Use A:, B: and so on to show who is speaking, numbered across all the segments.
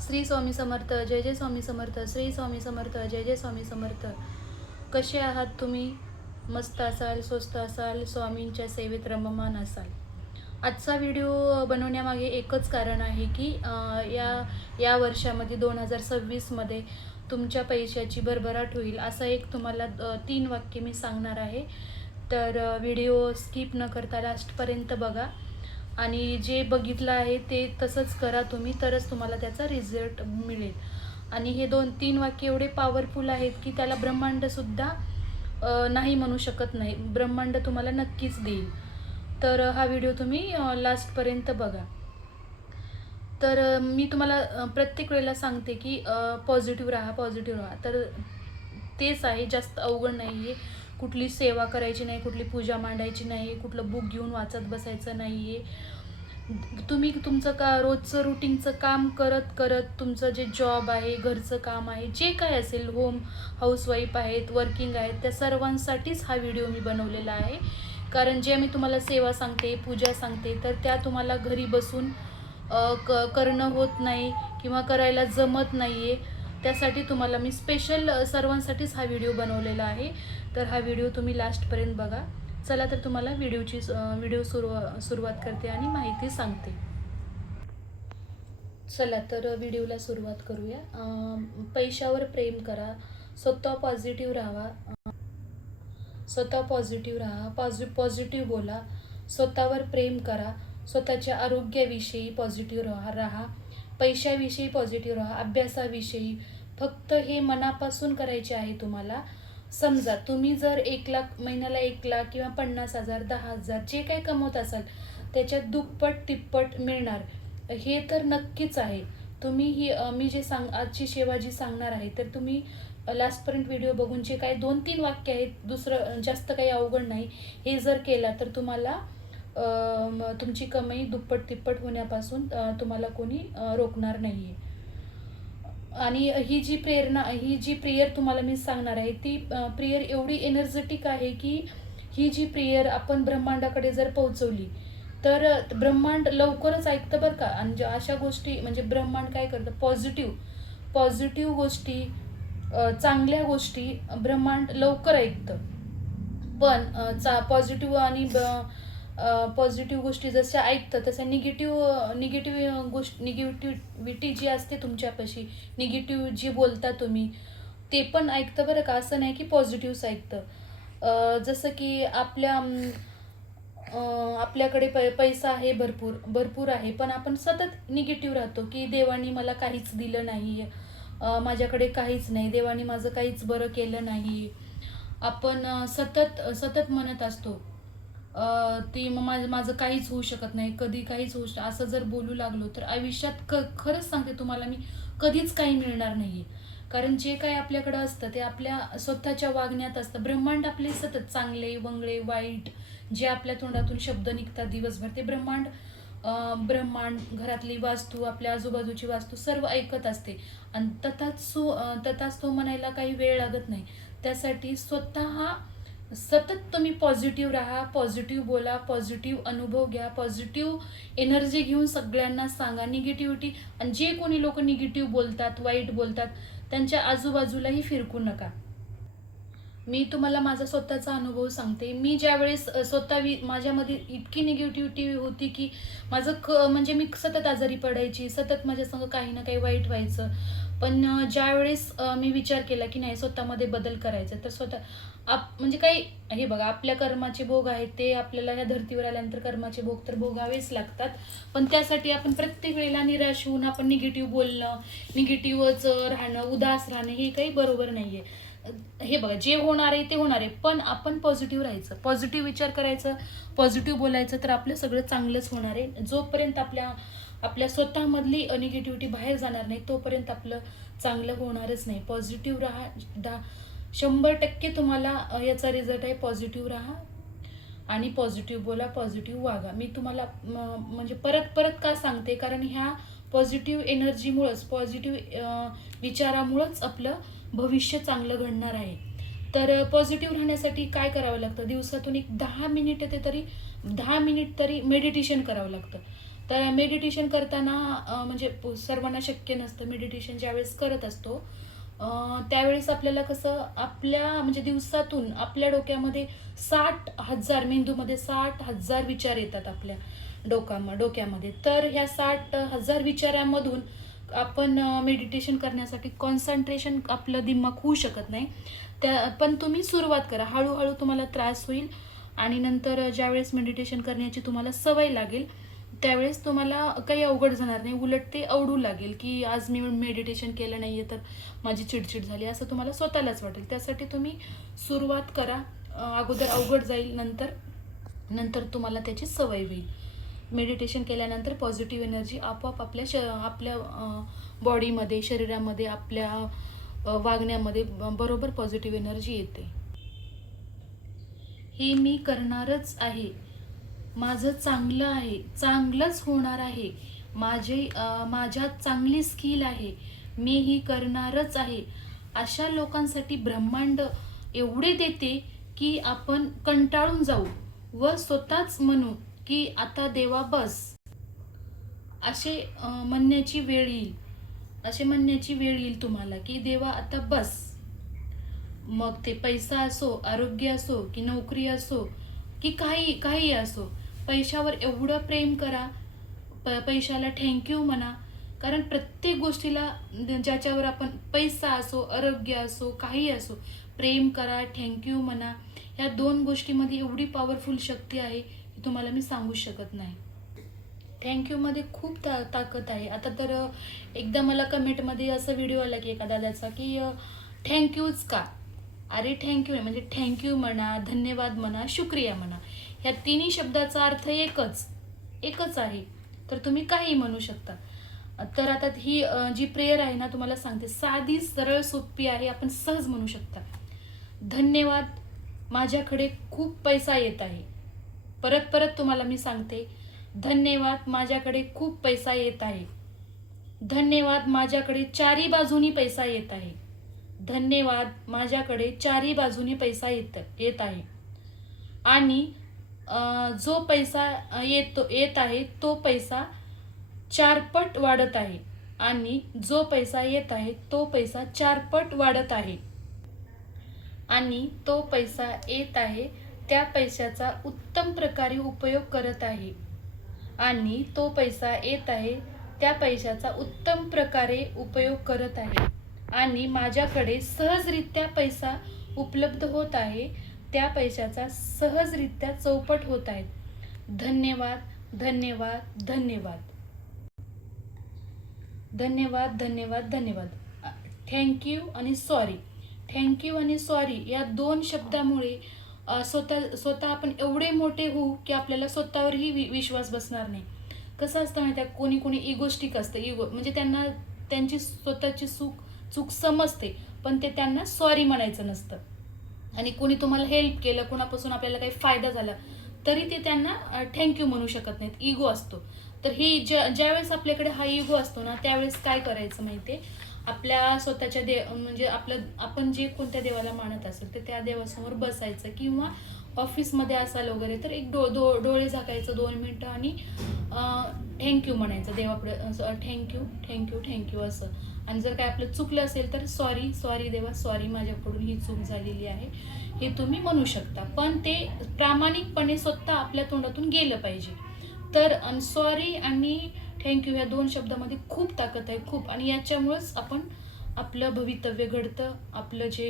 A: श्री स्वामी समर्थ जय जय स्वामी समर्थ श्री स्वामी समर्थ जय जय स्वामी समर्थ. कसे आहात तुम्ही? मस्त असाल स्वस्त असाल स्वामींच्या सेवेत रममान असाल. आजचा व्हिडिओ बनवण्यामागे एकच कारण आहे की या या वर्षामध्ये दोन हजार सव्वीसमध्ये तुमच्या पैशाची भरभराट होईल असं एक तुम्हाला तीन वाक्य मी सांगणार आहे. तर व्हिडिओ स्किप न करता लास्टपर्यंत बघा. आणि जे बघितलं आहे ते तसंच करा तुम्ही तरच तुम्हाला त्याचा रिझल्ट मिळेल. आणि हे दोन तीन वाक्य एवढे पॉवरफुल आहेत की त्याला ब्रह्मांडसुद्धा नाही म्हणू शकत नाही. ब्रह्मांड तुम्हाला नक्कीच देईल. तर हा व्हिडिओ तुम्ही लास्टपर्यंत बघा. तर मी तुम्हाला प्रत्येक वेळेला सांगते की पॉझिटिव्ह राहा पॉझिटिव्ह राहा. तर तेच आहे जास्त अवघड नाही आहे कुठली सेवा करायची नाही कुठली पूजा मांडायची नाही कुठलं बुक घेऊन वाचत बसायचं नाही आहे तुम्ही तुमचं का रोजचं रुटीनचं काम करत करत तुमचं जे जॉब आहे घरचं काम आहे जे काय असेल होम हाऊसवाईफ आहेत वर्किंग आहेत त्या सर्वांसाठीच हा व्हिडिओ मी बनवलेला आहे. कारण जे मी तुम्हाला सेवा सांगते पूजा सांगते तर त्या तुम्हाला घरी बसून क करणं होत नाही किंवा करायला जमत नाही आहे त्यासाठी तुम्हाला मी स्पेशल सर्वांसाठीच हा व्हिडिओ बनवलेला आहे. तर हा व्हिडिओ तुम्ही लास्टपर्यंत बघा. चला तर तुम्हाला व्हिडिओची व्हिडिओ सुरू सुरुवात करते आणि माहिती सांगते. चला तर व्हिडिओला सुरुवात करूया. पैशावर प्रेम करा. स्वतः पॉझिटिव्ह राहा. स्वतः पॉझिटिव्ह राहा. पॉझि पॉझिटिव्ह बोला. स्वतःवर प्रेम करा. स्वतःच्या आरोग्याविषयी पॉझिटिव्ह राहा राहा. पैशाविषयी पॉझिटिव्ह राहा अभ्यासाविषयी. फक्त हे मनापासून करायचे आहे तुम्हाला. समजा तुम्ही जर एक लाख महिन्याला एक लाख किंवा पन्नास हजार दहा हजार जे काही कमवत असाल त्याच्यात दुप्पट तिप्पट मिळणार. हे तर नक्कीच आहे. तुम्ही ही मी जे सांग आजची सेवा जी सांगणार आहे तर तुम्ही लास्टपर्यंत व्हिडिओ बघून जे काही दोन तीन वाक्य आहेत दुसरं जास्त काही अवघड नाही. हे जर केला तर तुम्हाला तुमची कमाई दुप्पट तिप्पट होण्यापासून तुम्हाला कोणी रोखणार नाही आहे आणि ही जी प्रेरणा ही जी प्रेयर तुम्हाला मी सांगणार आहे ती प्रेयर एवढी एनर्जेटिक आहे की ही जी प्रेयर आपण ब्रह्मांडाकडे जर पोहोचवली तर ब्रह्मांड लवकरच ऐकतं बरं का. आणि अशा गोष्टी म्हणजे ब्रह्मांड काय करतं? पॉझिटिव्ह पॉझिटिव्ह गोष्टी चांगल्या गोष्टी ब्रह्मांड लवकर ऐकतं. पण चा पॉझिटिव्ह आणि पॉझिटिव्ह गोष्टी जशा ऐकतं तसं निगेटिव्ह निगेटिव्ह गोष्ट निगेटिव्हिटी जी असते तुमच्यापाशी निगेटिव्ह जी बोलता तुम्ही ते पण ऐकतं बरं का? असं नाही की पॉझिटिव्हच ऐकतं. जसं की आपल्या आपल्याकडे पै पैसा आहे भरपूर भरपूर आहे पण आपण सतत निगेटिव्ह राहतो की देवानी मला काहीच दिलं नाही माझ्याकडे काहीच नाही देवानी माझं काहीच बरं केलं नाही आपण सतत सतत म्हणत असतो. ते मग माझं माझं काहीच होऊ शकत नाही कधी काहीच होऊ शकत असं जर बोलू लागलो तर आयुष्यात क खरंच सांगते तुम्हाला मी कधीच काही मिळणार नाही कारण जे काही आपल्याकडं असतं ते आपल्या स्वतःच्या वागण्यात असतं. ब्रह्मांड आपले सतत चांगले वंगळे वाईट जे आपल्या तोंडातून शब्द निघतात दिवसभर ते ब्रह्मांड ब्रह्मांड घरातली वास्तू आपल्या आजूबाजूची वास्तू सर्व ऐकत असते. आणि तथाच सो तथाच तो म्हणायला काही वेळ लागत नाही. त्यासाठी स्वतः सतत तुम्ही पॉझिटिव्ह राहा पॉझिटिव्ह बोला पॉझिटिव्ह अनुभव घ्या पॉझिटिव्ह एनर्जी घेऊन सगळ्यांना सांगा निगेटिव्हिटी आणि जे कोणी लोक निगेटिव्ह बोलतात वाईट बोलतात त्यांच्या आजूबाजूलाही फिरकू नका. मी तुम्हाला माझा स्वतःचा अनुभव सांगते. मी ज्यावेळेस स्वतः वि माझ्यामध्ये इतकी निगेटिव्हिटी होती की माझं क म्हणजे मी सतत आजारी पडायची सतत माझ्यासंग काही ना काही वाईट व्हायचं. पण ज्यावेळेस मी विचार केला की नाही स्वतःमध्ये बदल करायचा तर स्वतः आप म्हणजे काही हे बघा आपल्या कर्माचे भोग आहेत ते आपल्याला या धर्तीवर आल्यानंतर कर्माचे भोग तर भोगावेच लागतात. पण त्यासाठी आपण प्रत्येक वेळेला निराश होऊन आपण निगेटिव्ह बोलणं निगेटिव्हच राहणं उदास राहणं हे काही बरोबर नाही आहे हे बघा जे होणार आहे ते होणार आहे पण आपण पॉझिटिव्ह राहायचं. पॉझिटिव्ह विचार करायचं पॉझिटिव्ह बोलायचं तर आपलं सगळं चांगलंच होणार आहे. जोपर्यंत आपल्या आपल्या स्वतःमधली निगेटिव्हिटी बाहेर जाणार नाही तोपर्यंत आपलं चांगलं होणारच नाही. पॉझिटिव्ह राहा दा शंभर टक्के तुम्हाला याचा रिझल्ट आहे पॉझिटिव्ह राहा आणि पॉझिटिव्ह बोला पॉझिटिव्ह वागा. मी तुम्हाला म्हणजे परत परत का सांगते? कारण ह्या पॉझिटिव्ह एनर्जीमुळंच पॉझिटिव्ह विचारामुळंच आपलं भविष्य चांगलं घडणार आहे. तर पॉझिटिव्ह राहण्यासाठी काय करावं लागतं? दिवसातून एक दहा मिनिट ते तरी दहा मिनिट तरी मेडिटेशन करावं लागतं. तर मेडिटेशन करताना म्हणजे सर्वांना शक्य नसतं. मेडिटेशन ज्यावेळेस करत असतो त्यावेळेस आपल्याला कसं आपल्या म्हणजे दिवसातून आपल्या डोक्यामध्ये साठ हजार मेंदूमध्ये साठ हजार विचार येतात आपल्या डोकाम डोक्यामध्ये. तर ह्या साठ हजार विचारामधून आपण मेडिटेशन करण्यासाठी कॉन्सन्ट्रेशन आपलं दिमाग होऊ शकत नाही. त्या पण तुम्ही सुरुवात करा. हळूहळू तुम्हाला त्रास होईल आणि नंतर ज्यावेळेस मेडिटेशन करण्याची तुम्हाला सवय लागेल त्यावेळेस तुम्हाला काही अवघड जाणार नाही. उलट ते आवडू लागेल की आज मी मेडिटेशन केलं नाही आहे तर माझी चिडचिड झाली. असं तुम्हाला स्वतःलाच वाटेल. त्यासाठी तुम्ही सुरुवात करा. अगोदर अवघड जाईल नंतर नंतर तुम्हाला त्याची सवय होईल. मेडिटेशन केल्यानंतर पॉझिटिव्ह एनर्जी आपोआप आपल्या श आपल्या बॉडीमध्ये शरीरामध्ये आपल्या वागण्यामध्ये बरोबर पॉझिटिव्ह एनर्जी येते. हे मी करणारच आहे. माझं चांगलं आहे. चांगलंच होणार आहे. माझे माझ्यात चांगली स्किल आहे. मी ही करणारच आहे. अशा लोकांसाठी ब्रह्मांड एवढे देते की आपण कंटाळून जाऊ व स्वतःच म्हणू की आता देवा बस. असे म्हणण्याची वेळ येईल. असे म्हणण्याची वेळ येईल तुम्हाला की देवा आता बस. मग ते पैसा असो आरोग्य असो की नोकरी असो की काही काही असो पैशावर एवढं प्रेम करा. प पैशाला थँक्यू म्हणा. कारण प्रत्येक गोष्टीला ज्याच्यावर आपण पैसा असो आरोग्य असो काही असो प्रेम करा थँक्यू म्हणा. ह्या दोन गोष्टीमध्ये एवढी पॉवरफुल शक्ती आहे. हे तुम्हाला मी सांगू शकत नाही. थँक्यूमध्ये खूप ता ताकद आहे. आता तर एकदा मला कमेंटमध्ये असा व्हिडिओ आला की एका दादाचा की थँक्यूच का? अरे थँक्यू नाही म्हणजे थँक्यू म्हणा धन्यवाद म्हणा शुक्रिया म्हणा ह्या तिन्ही शब्दाचा अर्थ एकच एकच आहे. तर तुम्ही काही म्हणू शकता. तर आता ही जी प्रेयर आहे ना तुम्हाला सांगते. साधी सरळ सोपी आहे. आपण सहज म्हणू शकता. धन्यवाद. माझ्याकडे खूप पैसा येत आहे. परत परत तुम्हाला मी सांगते धन्यवाद माझ्याकडे खूप पैसा येत आहे. धन्यवाद माझ्याकडे चारी बाजूनी पैसा येत आहे. धन्यवाद माझ्याकडे चारी बाजूनी पैसा येत येत आहे. आणि जो पैसा येतो येत आहे तो पैसा चारपट वाढत आहे. आणि जो पैसा येत आहे तो पैसा चारपट वाढत आहे. आणि तो पैसा येत आहे त्या पैशाचा उत्तम प्रकारे उपयोग करत आहे. आणि तो पैसा येत आहे त्या पैशाचा उत्तम प्रकारे उपयोग करत आहे. आणि माझ्याकडे सहजरित्या पैसा उपलब्ध होत आहे त्या पैशाचा सहजरित्या चौपट होत आहेत धन्यवाद धन्यवाद धन्यवाद. धन्यवाद धन्यवाद धन्यवाद. थँक्यू आणि सॉरी. थँक्यू आणि सॉरी या दोन शब्दामुळे स्वतः स्वतः आपण एवढे मोठे होऊ की आपल्याला स्वतःवरही वि विश्वास बसणार नाही. कसं असतं माहिती आहे कोणी कोणी इगोस्टिक असतं. इगो म्हणजे त्यांना त्यांची स्वतःची चूक चूक समजते पण ते त्यांना सॉरी म्हणायचं नसतं. आणि कोणी तुम्हाला हेल्प केलं कोणापासून आपल्याला काही फायदा झाला तरी ते त्यांना थँक्यू म्हणू शकत नाहीत. इगो असतो. तर ही ज्या ज्यावेळेस आपल्याकडे हा इगो असतो ना त्यावेळेस काय करायचं माहिती आहे आपल्या स्वतःच्या देव म्हणजे आपलं आपण जे कोणत्या देवाला मानत असेल तर त्या देवासमोर बसायचं किंवा ऑफिसमध्ये असाल वगैरे तर एक डो डो डोळे झाकायचं दोन मिनटं आणि थँक्यू म्हणायचं. देवापुढे थँक्यू थँक्यू थँक्यू असं. आणि जर काय आपलं चुकलं असेल तर सॉरी सॉरी देवा सॉरी माझ्याकडून ही चूक झालेली आहे. हे तुम्ही म्हणू शकता. पण ते प्रामाणिकपणे स्वतः आपल्या तोंडातून गेलं पाहिजे. तर सॉरी आणि थँक्यू ह्या दोन शब्दामध्ये खूप ताकद आहे खूप. आणि याच्यामुळंच आपण आपलं भवितव्य घडतं आपलं जे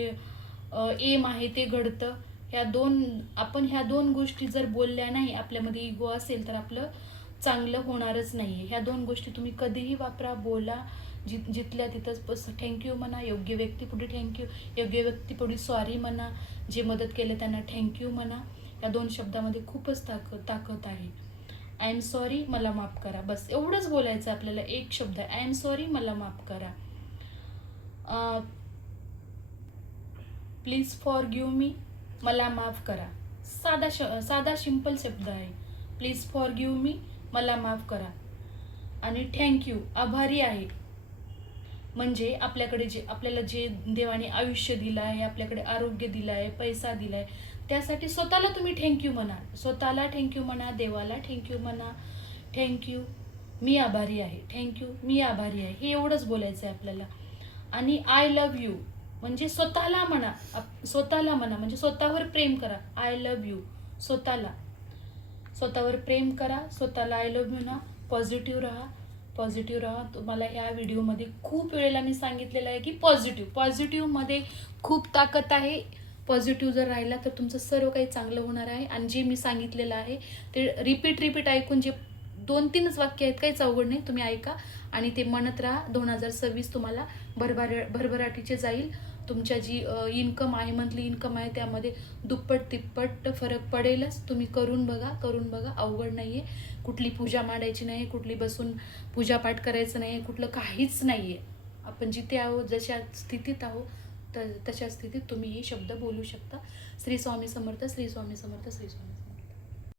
A: एम आहे ते घडतं. ह्या दोन आपण ह्या दोन गोष्टी जर बोलल्या नाही आपल्यामध्ये इगो असेल तर आपलं चांगलं होणारच नाही आहे ह्या दोन गोष्टी तुम्ही कधीही वापरा बोला जित जिथल्या तिथंच थँक्यू म्हणा योग्य व्यक्तीपुढे थँक्यू योग्य व्यक्तीपुढे सॉरी म्हणा जे मदत केलं त्यांना थँक्यू म्हणा. या दोन शब्दामध्ये खूपच ताकद ताकद आहे. आय एम सॉरी मला माफ करा. बस एवढंच बोलायचं आपल्याला एक शब्द. आहे आय एम सॉरी मला माफ करा. प्लीज फॉर गिव मी मला माफ करा. साधा श साधा सिंपल शब्द आहे. प्लीज फॉर गिव मी मला माफ करा. आणि थँक्यू आभारी आहे. म्हणजे आपल्याकडे जे आपल्याला जे देवाने आयुष्य दिलं आहे आपल्याकडे आरोग्य दिलं आहे पैसा दिला आहे त्यासाठी स्वतःला तुम्ही थँक्यू म्हणा. स्वतःला थँक्यू म्हणा देवाला थँक्यू म्हणा. थँक्यू मी आभारी आहे. थँक्यू मी आभारी आहे. हे एवढंच बोलायचं आहे आपल्याला. आणि आय लव्ह यू म्हणजे स्वतःला म्हणा. आप- स्वतःला म्हणा. म्हणजे स्वतःवर प्रेम करा. आय लव्ह यू स्वतःला. स्वतःवर प्रेम करा. स्वतःला आय लव्ह यू ना. पॉझिटिव्ह राहा. पॉझिटिव्ह राहा. तुम्हाला या व्हिडिओमध्ये खूप वेळेला मी सांगितलेलं आहे की पॉझिटिव्ह पॉझिटिव्हमध्ये खूप ताकद आहे. पॉझिटिव्ह जर राहिला तर तुमचं सर्व काही चांगलं होणार आहे. आणि जे मी सांगितलेलं आहे ते रिपीट रिपीट ऐकून जे दोन तीनच वाक्य आहेत काहीच अवघड नाही तुम्ही ऐका. आणि ते म्हणत राहा. दोन हजार सव्वीस तुम्हाला भरभर भरभराटीचे जाईल. तुमच्या जी इन्कम आहे मंथली इन्कम आहे त्यामध्ये दुप्पट तिप्पट फरक पडेलच. तुम्ही करून बघा करून बघा. अवघड नाही आहे कुठली पूजा मांडायची नाही कुठली बसून पूजापाठ करायचं नाही कुठलं काहीच नाही आहे आपण जिथे आहोत जशा स्थितीत आहोत त तशा स्थितीत तुम्ही हे शब्द बोलू शकता. श्री स्वामी समर्थ श्री स्वामी समर्थ श्री स्वामी